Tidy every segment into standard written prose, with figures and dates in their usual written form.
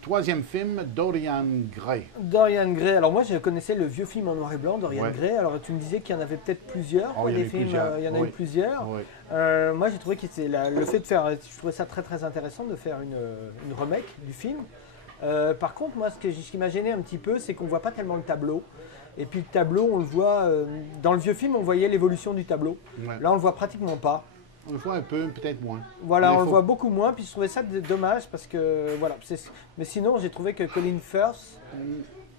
troisième film, Dorian Gray. Dorian Gray. Alors moi, je connaissais le vieux film en noir et blanc, Dorian Ouais. Gray. Alors tu me disais qu'il y en avait peut-être plusieurs, Oh, il y en des a eu films, plusieurs. il y en a Oui. eu plusieurs. Oui. Moi, j'ai trouvé que c'était le fait de faire, je trouvais ça très très intéressant de faire une remake du film. Par contre, moi, ce qui m'a gêné un petit peu, c'est qu'on voit pas tellement le tableau. Et puis le tableau, on le voit dans le vieux film, on voyait l'évolution du tableau. Ouais. Là, on le voit pratiquement pas. On le voit un peu, peut-être moins. Voilà, Mais on le faut- voit beaucoup moins. Puis je trouvais ça dommage parce que voilà. Mais sinon, j'ai trouvé que Colin Firth,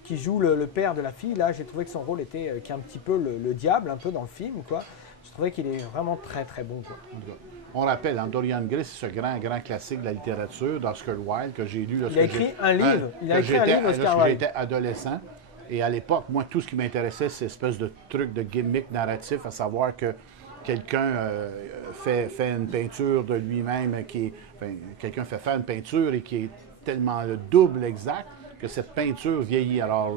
qui joue le père de la fille, là, j'ai trouvé que son rôle était qui est un petit peu le diable, un peu dans le film, quoi. Je trouvais qu'il est vraiment très très bon, quoi. En tout cas, on rappelle, hein, Dorian Gray, c'est ce grand classique de la littérature d'Oscar Wilde que j'ai lu lorsque Il a écrit un livre. Il a écrit un livre, Oscar lorsque Wilde. j'étais adolescent. Et à l'époque, moi, tout ce qui m'intéressait, c'est cette espèce de truc de gimmick narratif, à savoir que quelqu'un fait une peinture de lui-même, quelqu'un fait faire une peinture et qui est tellement le double exact que cette peinture vieillit. Alors,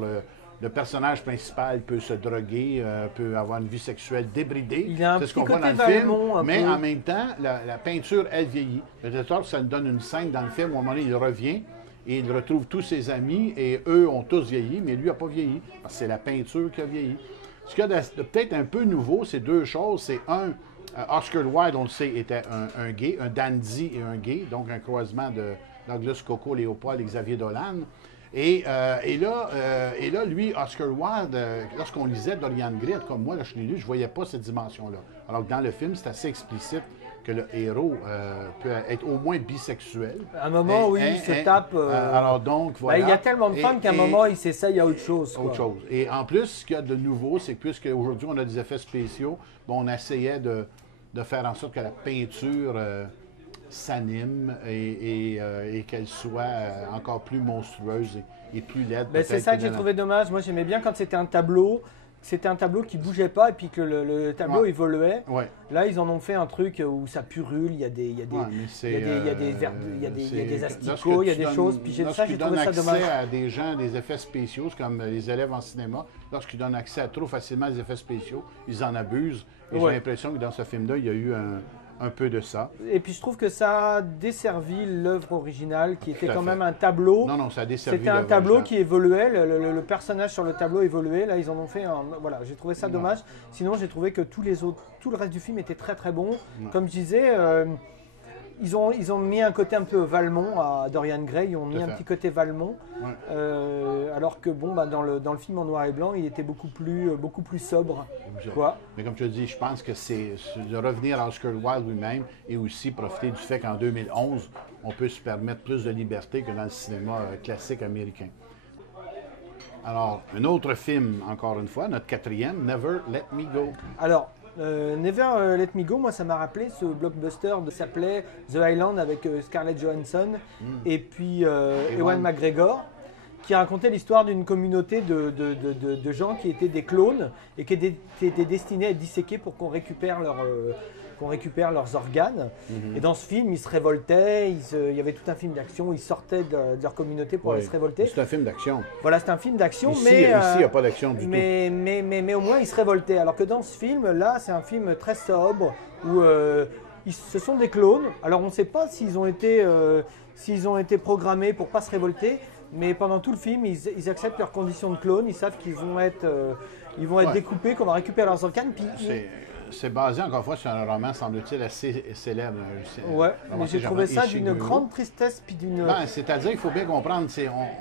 le personnage principal peut se droguer, peut avoir une vie sexuelle débridée. Il a un C'est ce petit qu'on voit côté dans le film, Valmont, un mais peu. en même temps, la peinture, elle vieillit. Peut-être que ça nous donne une scène dans le film où à un moment donné, il revient et il retrouve tous ses amis et eux ont tous vieilli, mais lui n'a pas vieilli parce que c'est la peinture qui a vieilli. Ce qu'il y a de peut-être un peu nouveau, c'est deux choses. C'est un, Oscar Wilde, on le sait, était un gay, un dandy et un gay, donc un croisement de Douglas Coco, Léopold et Xavier Dolan. Et là, lui, Oscar Wilde, lorsqu'on lisait Dorian Gray, comme moi, là, je l'ai lu, je ne voyais pas cette dimension-là. Alors que dans le film, c'est assez explicite que le héros peut être au moins bisexuel. À un moment, oui, il se tape. Alors donc, voilà. Il y a tellement de femmes qu'à un moment, il s'essaye à autre chose, quoi. Autre chose. Et en plus, ce qu'il y a de nouveau, c'est que puisque aujourd'hui on a des effets spéciaux, bon, on essayait de faire en sorte que la peinture s'anime et qu'elle soit encore plus monstrueuse et plus laide. Ben, c'est peut-être ça que j'ai dans- trouvé dommage. Moi, j'aimais bien quand c'était un tableau. C'était un tableau qui bougeait pas et puis que le tableau Ouais. évoluait. Ouais. Là, ils en ont fait un truc où ça purule, il y a des, il y a des, Ouais, mais c'est, il y a des vers- il y a des- il y a des c'est- asticots, il y a lorsque des tu choses. donnes- Puis ça, lorsque j'ai tu trouvé donnes ça dommage. accès à des gens, des effets spéciaux, c'est comme les élèves en cinéma, lorsqu'ils donnent accès à trop facilement des effets spéciaux, ils en abusent. Et Ouais. j'ai l'impression que dans ce film-là, il y a eu un peu de ça. Et puis je trouve que ça a desservi l'œuvre originale qui était à quand fait. même un tableau. Non, non, ça a desservi C'était un l'œuvre tableau originale. qui évoluait, le personnage sur le tableau évoluait. Là, ils en ont fait un. Voilà, j'ai trouvé ça dommage. Sinon, j'ai trouvé que tout le reste du film était très très bon. Ouais. Comme je disais, ils ont mis un côté un peu Valmont à Dorian Gray. Ils ont mis Tout à un fait. petit côté Valmont. Ouais. Alors que bon, dans le film en noir et blanc, il était beaucoup plus sobre. Quoi. Mais comme je te dis, je pense que c'est de revenir à Oscar Wilde lui-même et aussi profiter du fait qu'en 2011, on peut se permettre plus de liberté que dans le cinéma classique américain. Alors, un autre film, encore une fois, notre quatrième, Never Let Me Go. Alors, Never Let Me Go, moi ça m'a rappelé ce blockbuster qui s'appelait The Island avec Scarlett Johansson et puis Ewan McGregor, qui racontait l'histoire d'une communauté de gens qui étaient des clones et qui étaient destinés à être disséqués pour qu'on récupère leurs organes. Et dans ce film, ils se révoltaient, il y avait tout un film d'action, ils sortaient de leur communauté pour aller se révolter. C'est un film d'action. Voilà, c'est un film d'action, Ici, mais il n'y a pas d'action du tout. mais au moins ils se révoltaient. Alors que dans ce film-là, c'est un film très sobre où ce sont des clones. Alors on ne sait pas s'ils ont été programmés pour pas se révolter, mais pendant tout le film, ils acceptent leurs conditions de clones. Ils savent qu'ils vont être Ouais. découpés, qu'on va récupérer leurs organes. Puis C'est basé, encore une fois, sur un roman, semble-t-il, assez célèbre. ouais, mais j'ai trouvé ça d'une grande grande tristesse puis d'une. Ben, c'est-à-dire qu'il faut bien comprendre,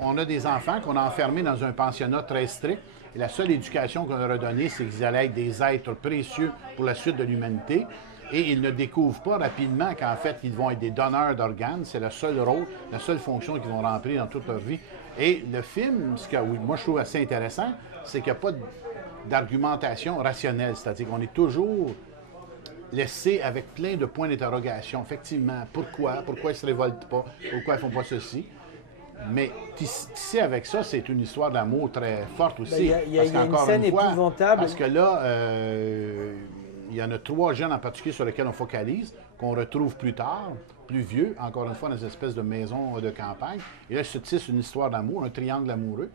on a des enfants qu'on a enfermés dans un pensionnat très strict, et la seule éducation qu'on leur a donnée, c'est qu'ils allaient être des êtres précieux pour la suite de l'humanité, et ils ne découvrent pas rapidement qu'en fait, ils vont être des donneurs d'organes, c'est le seul rôle, la seule fonction qu'ils vont remplir dans toute leur vie. Et le film, ce que oui, moi je trouve assez intéressant, c'est qu'il n'y a pas d'argumentation rationnelle, c'est-à-dire qu'on est toujours laissé avec plein de points d'interrogation. Effectivement, pourquoi ils ne se révoltent pas? Pourquoi ils ne font pas ceci? Mais ici, avec ça, c'est une histoire d'amour très forte aussi. Il y a une qu'encore scène fois, épouvantable. Parce que là, il y en a 3 jeunes en particulier sur lesquels on focalise, qu'on retrouve plus tard, plus vieux, encore une fois, dans des espèces de maisons de campagne. Et là, se tisse une histoire d'amour, un triangle amoureux,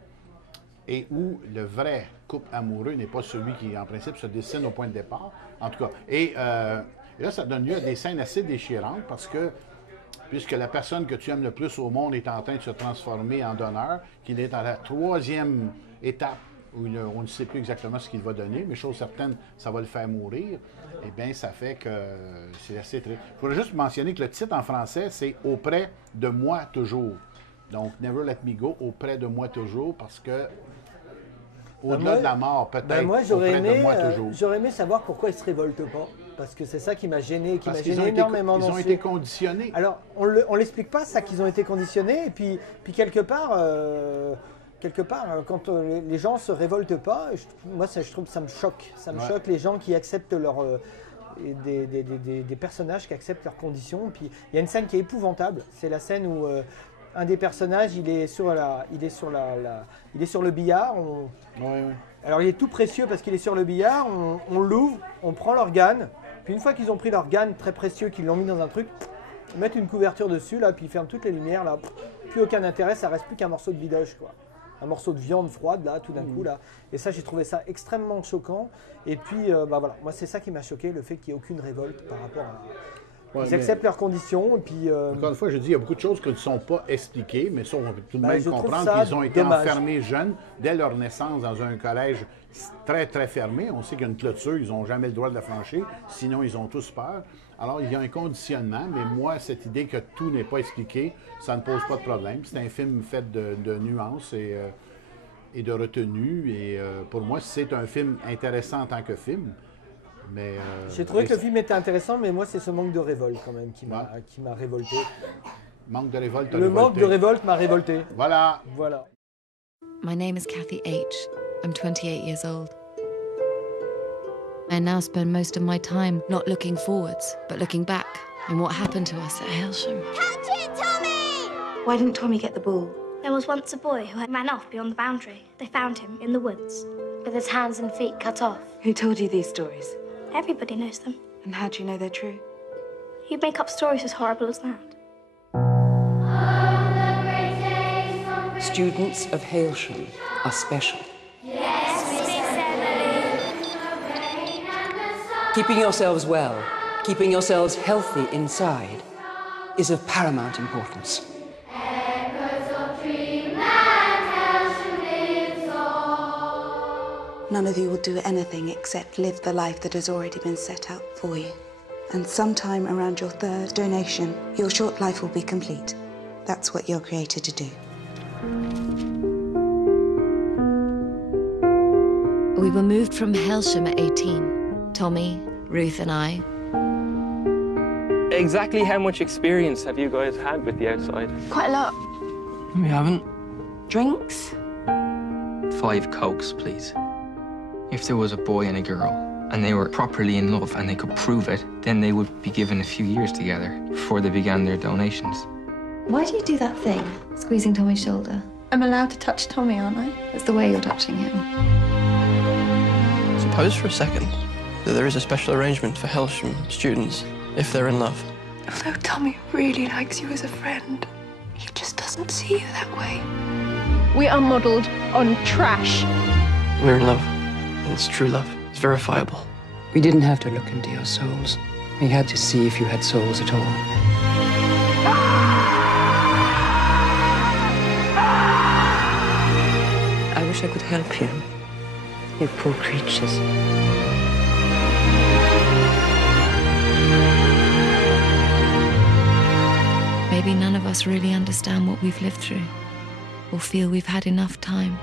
et où le vrai couple amoureux n'est pas celui qui, en principe, se dessine au point de départ. En tout cas. Et là, ça donne lieu à des scènes assez déchirantes parce que puisque la personne que tu aimes le plus au monde est en train de se transformer en donneur, qu'il est dans la 3e étape, où on ne sait plus exactement ce qu'il va donner, mais chose certaine, ça va le faire mourir, eh bien, ça fait que c'est assez triste. Il faudrait juste mentionner que le titre en français, c'est « Auprès de moi toujours ». Donc, « Never let me go »,« Auprès de moi toujours », parce que au-delà de la mort, peut-être, moi, j'aurais auprès de moi toujours. J'aurais aimé savoir pourquoi ils ne se révoltent pas. Parce que c'est ça qui m'a gêné, qui m'a gêné énormément. Ils ont été conditionnés. Alors, on ne l'explique pas, ça, qu'ils ont été conditionnés. Et puis quelque part, quand les gens ne se révoltent pas, moi, je trouve que ça me choque. Ça me choque, les gens qui acceptent des personnages qui acceptent leurs conditions. Puis il y a une scène qui est épouvantable. C'est la scène où un des personnages, il est sur le billard. Alors, il est tout précieux parce qu'il est sur le billard. On l'ouvre, on prend l'organe. Puis une fois qu'ils ont pris l'organe très précieux, qu'ils l'ont mis dans un truc, ils mettent une couverture dessus, là, puis ils ferment toutes les lumières, là. Plus aucun intérêt, ça reste plus qu'un morceau de bidoche, quoi. Un morceau de viande froide, là, tout d'un coup, là. Et ça, j'ai trouvé ça extrêmement choquant. Et puis, voilà, moi, c'est ça qui m'a choqué, le fait qu'il n'y ait aucune révolte par rapport à... Ils acceptent leurs conditions, et puis... Encore une fois, je dis, il y a beaucoup de choses qui ne sont pas expliquées, mais ça, on peut tout de même comprendre qu'ils ont été enfermés jeunes, dès leur naissance, dans un collège très, très fermé. On sait qu'il y a une clôture, ils n'ont jamais le droit de la franchir, sinon ils ont tous peur. Alors, il y a un conditionnement, mais moi, cette idée que tout n'est pas expliqué, ça ne pose pas de problème. C'est un film fait de nuances et de retenue, et pour moi, c'est un film intéressant en tant que film. J'ai trouvé que le film était intéressant, mais moi, c'est ce manque de révolte quand même qui m'a révolté. Manque de révolte. Le manque de révolte m'a révolté. Voilà. Voilà. My name is Kathy H. I'm 28 years old. I now spend most of my time not looking forwards, but looking back on what happened to us at Hailsham. Catch it, Tommy! Why didn't Tommy get the ball? There was once a boy who ran off beyond the boundary. They found him in the woods, with his hands and feet cut off. Who told you these stories? Everybody knows them. And how do you know they're true? You'd make up stories as horrible as that. Students of Hailsham are special. Yes, Miss Emily. Keeping yourselves well, keeping yourselves healthy inside, is of paramount importance. None of you will do anything except live the life that has already been set out for you. And sometime around your 3rd donation, your short life will be complete. That's what you're created to do. We were moved from Hailsham at 18. Tommy, Ruth and I. Exactly how much experience have you guys had with the outside? Quite a lot. We haven't. Drinks? 5 Cokes, please. If there was a boy and a girl, and they were properly in love and they could prove it, then they would be given a few years together before they began their donations. Why do you do that thing, squeezing Tommy's shoulder? I'm allowed to touch Tommy, aren't I? It's the way you're touching him. Suppose for a second that there is a special arrangement for Hailsham students if they're in love. Although Tommy really likes you as a friend, he just doesn't see you that way. We are modelled on trash. We're in love. It's true love. It's verifiable. We didn't have to look into your souls. We had to see if you had souls at all. I wish I could help you. You poor creatures. Maybe none of us really understand what we've lived through, or feel we've had enough time.